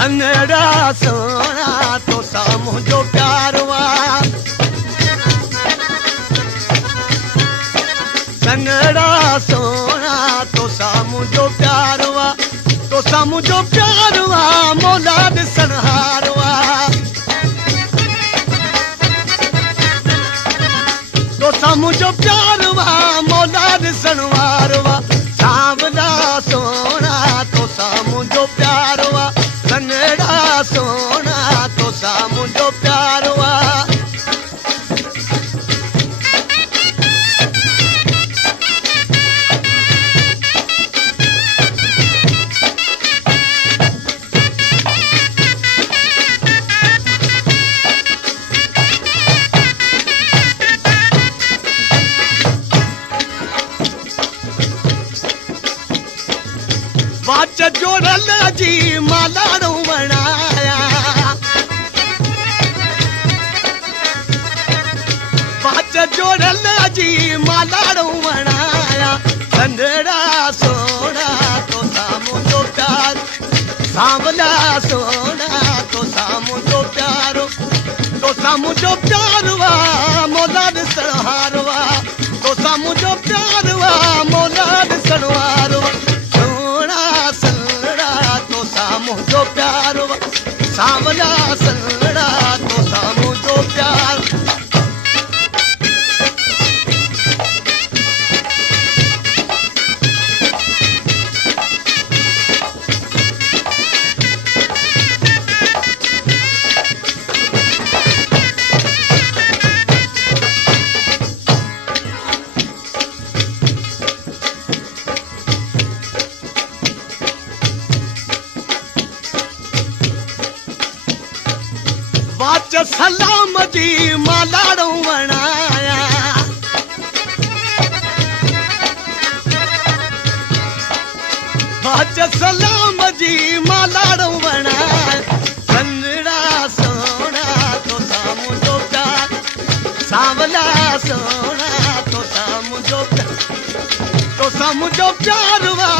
संगड़ा सोना तो सामू जो प्यारवा संगड़ा सोना तो सामू जो प्यारवा तो सामू जो प्यारवा मौला ॾिसण हारवा तो सामू जो प्यारवा मौला ॾिसण वारवा सांवला सोना तो सामू जो प्यारवा संगड़ा सोना तो सामू जो प्यारवा वाच जोड़ल जी मालाड़ू बनाया वाच जोड़ल जी मालाड़ू बनाया संगड़ा सोना तो सामू जो प्यार सांवला सोना तो सामू जो प्यारो तो सामू जो प्यारवा मौला ॾिसण हारवा तो सामू जो प्यारवा मौला ॾिसण वारवा सामू जो प्यार सांवला संगड़ा तो सामू जो प्यार वाच सलाम जी मालाड़ू बनाया वाच सलाम जी मालाड़ू बनाया संगड़ा सोना तो सामू जो प्यार सांवला सोना तो सामू जो प्यारवा